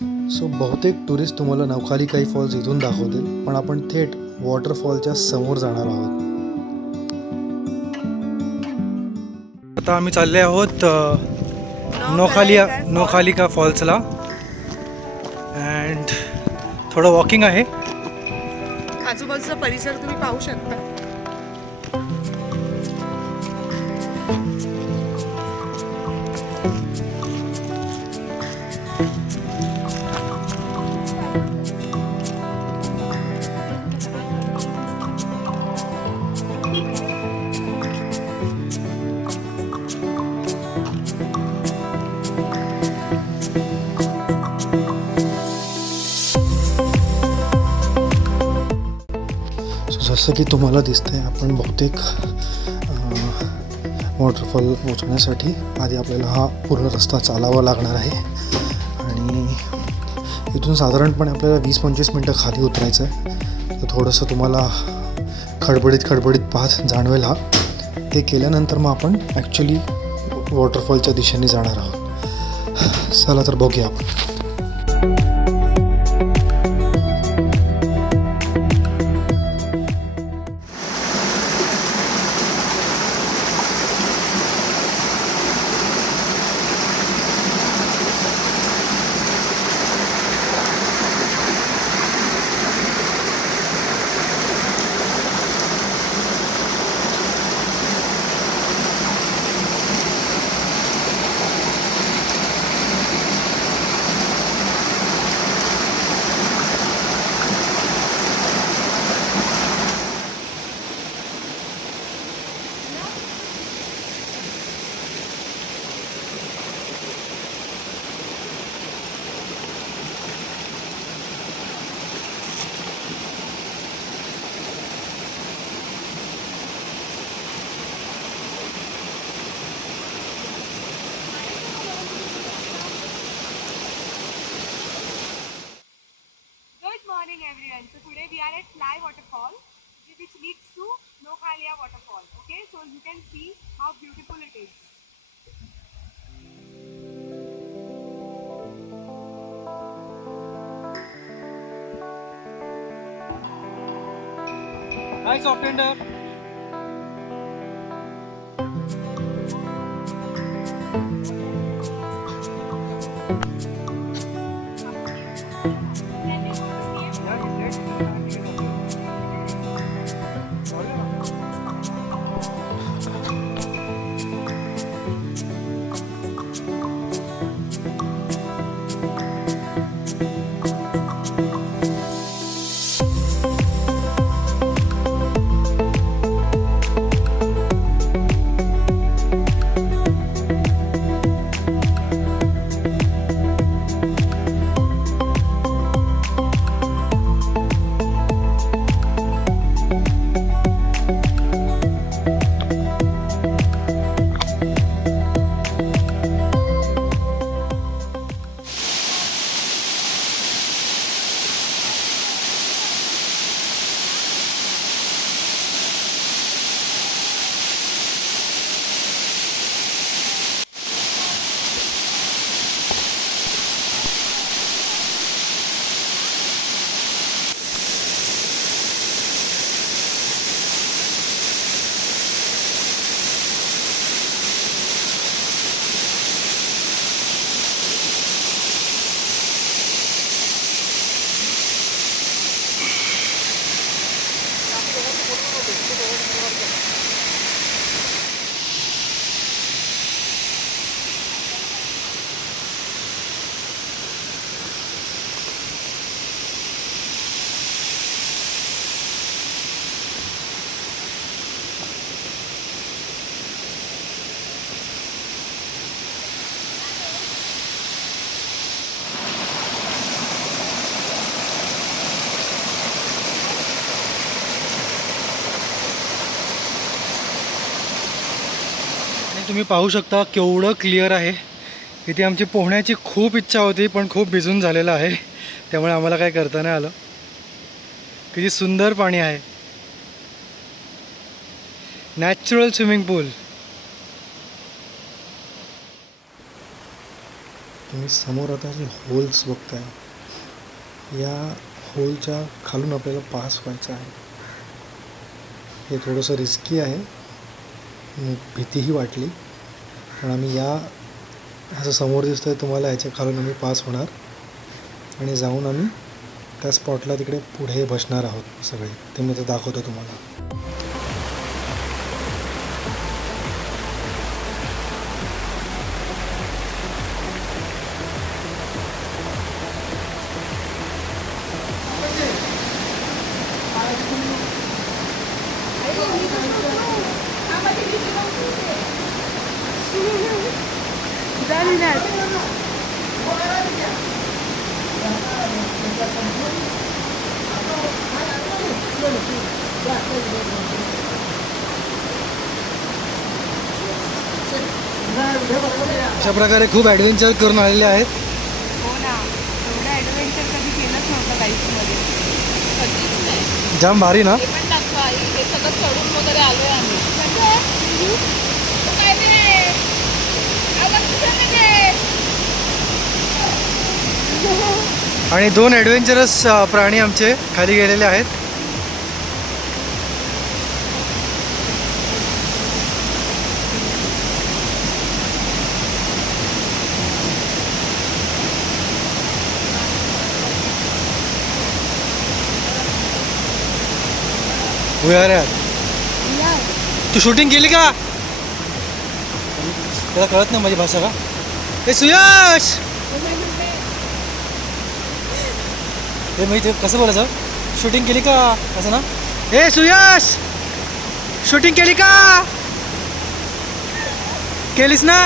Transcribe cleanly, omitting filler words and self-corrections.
So बहुतेक tourist तुम्हाला नवखाली false इथून दाखवतील, पण आपण थेट वॉटरफॉलच्या समोर जाणार आहोत. आता आम्ही चालले आहोत नौखालिका फॉल्सला. अँड थोडं वॉकिंग आहे. आजूबाजूचा परिसर तुम्ही पाहू शकता. जसं की तुम्हाला दिसतंय, आपण बहुतेक वॉटरफॉल पोहोचण्यासाठी आधी आपल्याला हा पूर्ण रस्ता चालावा लागणार आहे. आणि इथून साधारणपणे आपल्याला 20-25 मिनटं खाली उतरायचं आहे. तर थोडंसं तुम्हाला खडबडीत पाथ जाणवेल हा. ते केल्यानंतर मग आपण ॲक्च्युली वॉटरफॉलच्या दिशेने जाणार आहोत. चला तर बघूया आपण. Good morning everyone. So today we are at Fly Waterfall, which leads to Nokhalia Waterfall. Okay, so you can see how beautiful it is. Hi, Softender. तुम्ही पाहू शकता केवढं क्लिअर आहे. इथे आमची पोहण्याची खूप इच्छा होती, पण खूप भिजून झालेलं आहे, त्यामुळे आम्हाला काय करता नाही आलं. किती सुंदर पाणी आहे, नॅचरल स्विमिंग पूल. तुम्ही समोर आता जे होल्स बघताय, या होलच्या खालून आपल्याला पास व्हायचं आहे. हे थोडंसं रिस्की आहे, भीतीही वाटली, पण आम्ही असं समोर दिसतंय तुम्हाला, ह्याच्या खालून आम्ही पास होणार आणि जाऊन आम्ही त्या स्पॉटला तिकडे पुढे बसणार आहोत सगळे. ते मी तर दाखवतो तुम्हाला. अशा प्रकारे खूप ॲडव्हेंचर करून आलेले आहेत. हो ना, एवढं ॲडव्हेंचर कधी केलंच नव्हतं लाईफमध्ये. कधीच नाही. जाम भारी ना. हे पण दाखवा आई, हे सगळं चढून वगैरे आलोय आम्ही. काय ते? आवाज कुठे म्हणजे? आणि 2 ॲडव्हेंचरस प्राणी आमचे खाली गेलेले आहेत. तू शूटिंग केली का? त्याला कळत नाही माझी भाषा का? हे सुयश, हे मी ते कसं बोलायचं? शूटिंग केली का असं ना? हे सुयश, शूटिंग केली का? केलीस ना?